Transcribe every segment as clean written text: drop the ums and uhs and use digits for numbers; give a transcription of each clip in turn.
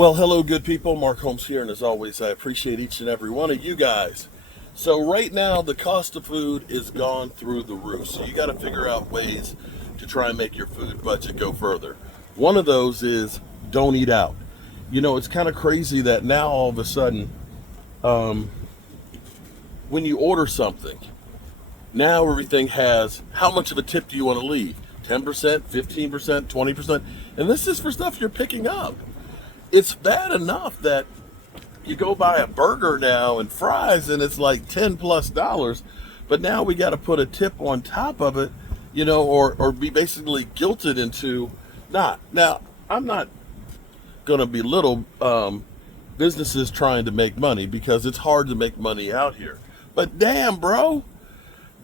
Well, hello, good people. Mark Holmes here, and as always, I appreciate each and every one of you guys. So, right now, the cost of food is gone through the roof. So, you got to figure out ways to try and make your food budget go further. One of those is don't eat out. You know, it's kind of crazy that now all of a sudden, um, when you order something, now everything has how much of a tip do you want to leave? 10%, 15%, 20%. And this is for stuff you're picking up. It's bad enough that you go buy a burger now and fries and it's like $10+, but now we got to put a tip on top of it, or be basically guilted into not. Now, I'm not going to belittle businesses trying to make money because it's hard to make money out here. But damn, bro,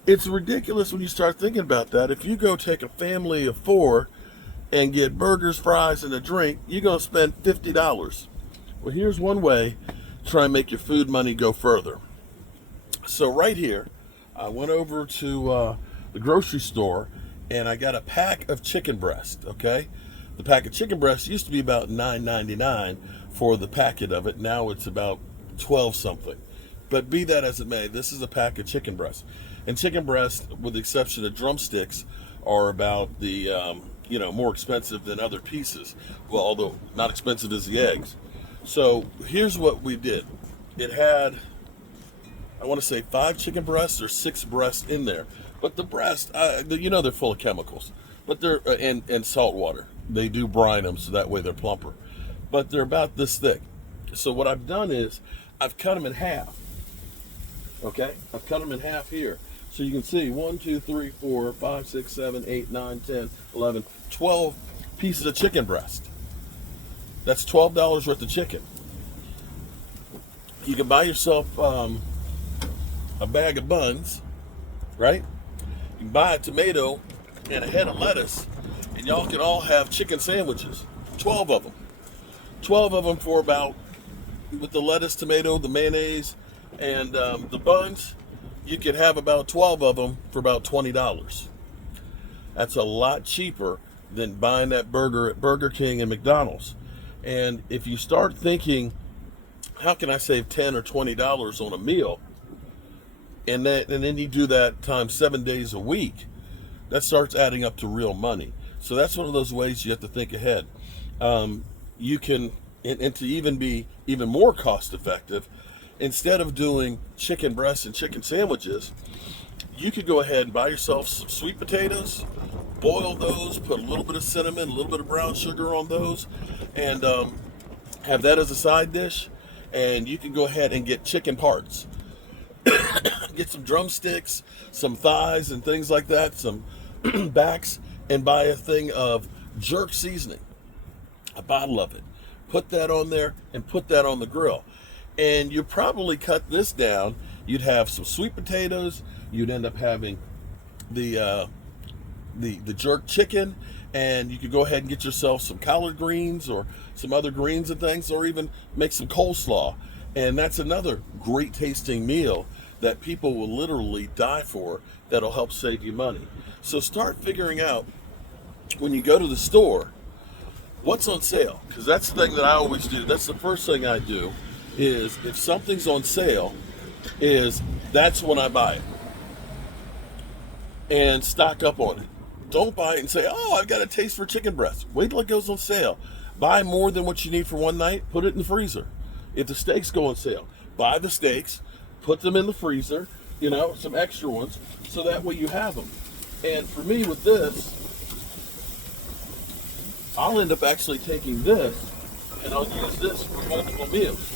it's ridiculous when you start thinking about that. If you go take a family of four and get burgers, fries, and a drink, you're going to spend $50. Well, here's one way to try and make your food money go further. So right here, I went over to the grocery store and I got a pack of chicken breast, okay? The pack of chicken breast used to be about $9.99 for the packet of it. Now it's about 12 something. But be that as it may, this is a pack of chicken breast. And chicken breast, with the exception of drumsticks, are about the more expensive than other pieces. Well, although not expensive as the eggs. So here's what we did. It had, I want to say 5 chicken breasts or 6 breasts in there. But the breast, they're full of chemicals. But they're and salt water. They do brine them so that way they're plumper. But they're about this thick. So what I've done is I've cut them in half. Okay, I've cut them in half here. So you can see 1, 2, 3, 4, 5, 6, 7, 8, 9, 10, 11, 12 pieces of chicken breast. That's $12 worth of chicken. You can buy yourself a bag of buns, right? You can buy a tomato and a head of lettuce, and y'all can all have chicken sandwiches. 12 of them. 12 of them for about, with the lettuce, tomato, the mayonnaise, and the buns, you could have about 12 of them for about $20. That's a lot cheaper than buying that burger at Burger King and McDonald's. And if you start thinking, how can I save $10 or $20 on a meal? And then you do that times 7 days a week, that starts adding up to real money. So that's one of those ways you have to think ahead. You can, and to even be even more cost effective, instead of doing chicken breasts and chicken sandwiches, you could go ahead and buy yourself some sweet potatoes, boil those, put a little bit of cinnamon, a little bit of brown sugar on those, and have that as a side dish. And you can go ahead and get chicken parts. Get some drumsticks, some thighs and things like that, some backs, and buy a thing of jerk seasoning, a bottle of it. Put that on there and put that on the grill. And you probably cut this down. You'd have some sweet potatoes. You'd end up having the jerk chicken, and you could go ahead and get yourself some collard greens or some other greens and things, or even make some coleslaw. And that's another great tasting meal that people will literally die for, that'll help save you money. So start figuring out, when you go to the store, what's on sale, because that's the thing that I always do. That's the first thing I do. Is if something's on sale, that's when I buy it and stock up on it. Don't buy it and say, oh, I've got a taste for chicken breast. Wait till it goes on sale. Buy more than what you need for one night, put it in the freezer. If the steaks go on sale, buy the steaks, put them in the freezer, some extra ones, so that way you have them. And for me with this, I'll end up actually taking this and I'll use this for multiple meals.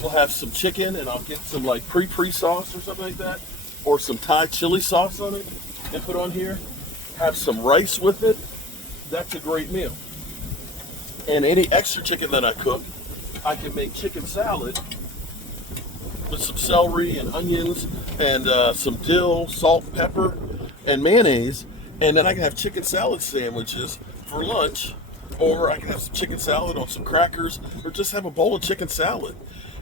We'll have some chicken, and I'll get some like pre sauce or something like that, or some Thai chili sauce on it and put on here. Have some rice with it. That's a great meal. And any extra chicken that I cook, I can make chicken salad with some celery and onions and some dill, salt, pepper, and mayonnaise. And then I can have chicken salad sandwiches for lunch, or I can have some chicken salad on some crackers, or just have a bowl of chicken salad.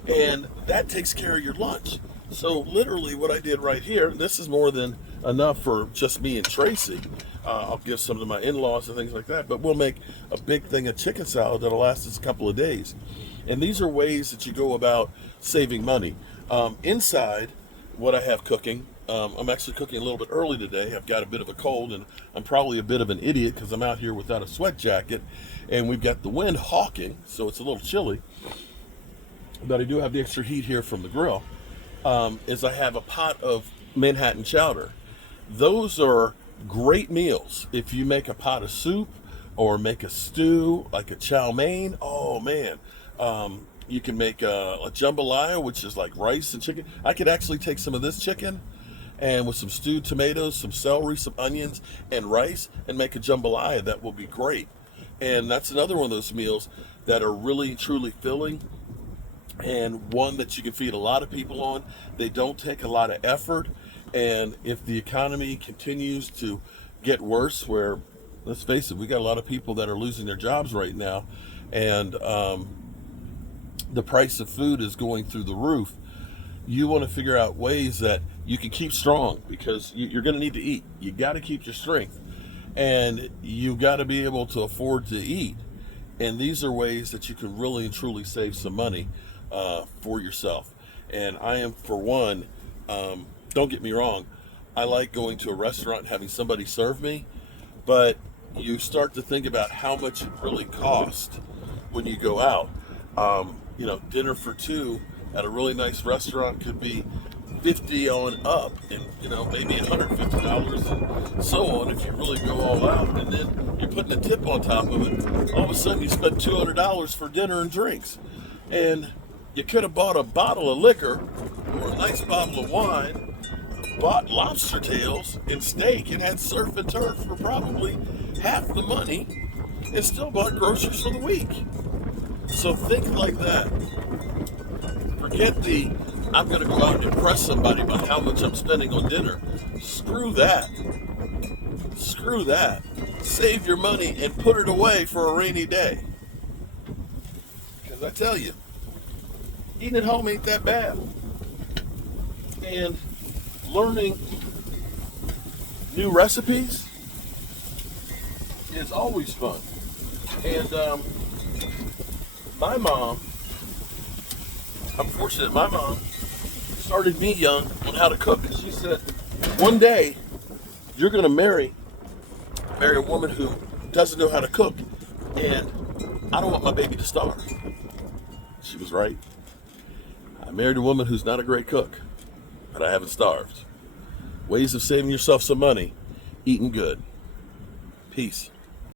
And that takes care of your lunch. So literally what I did right here, this is more than enough for just me and Tracy. I'll give some to my in-laws and things like that, but we'll make a big thing of chicken salad that'll last us a couple of days. And these are ways that you go about saving money. Inside, what I have cooking, I'm actually cooking a little bit early today. I've got a bit of a cold, and I'm probably a bit of an idiot because I'm out here without a sweat jacket, and we've got the wind hawking, so it's a little chilly. But I do have the extra heat here from the grill. Is I have a pot of Manhattan chowder. Those are great meals if you make a pot of soup or make a stew like a chow mein. Oh man, you can make a jambalaya, which is like rice and chicken. I could actually take some of this chicken and with some stewed tomatoes, some celery, some onions, and rice, and make a jambalaya. That will be great. And that's another one of those meals that are really truly filling, and one that you can feed a lot of people on. They don't take a lot of effort, and if the economy continues to get worse, where, let's face it, we got a lot of people that are losing their jobs right now, and the price of food is going through the roof, you want to figure out ways that you can keep strong, because you're going to need to eat. You got to keep your strength, and you got to be able to afford to eat. And these are ways that you can really and truly save some money for yourself. And I am, for one, don't get me wrong, I like going to a restaurant and having somebody serve me, but you start to think about how much it really costs when you go out. Dinner for two at a really nice restaurant could be $50 on up, and maybe $150 and so on if you really go all out. And then you're putting a tip on top of it. All of a sudden you spend $200 for dinner and drinks, and you could have bought a bottle of liquor or a nice bottle of wine, bought lobster tails and steak, and had surf and turf for probably half the money, and still bought groceries for the week. So think like that. Forget the I'm going to go out and impress somebody by how much I'm spending on dinner. Screw that. Screw that. Save your money and put it away for a rainy day. Because I tell you, eating at home ain't that bad. And learning new recipes is always fun. And my mom, I'm fortunate, my mom started me young on how to cook. She said, one day you're going to marry a woman who doesn't know how to cook, and I don't want my baby to starve. She was right. I married a woman who's not a great cook, but I haven't starved. Ways of saving yourself some money: eating good. Peace.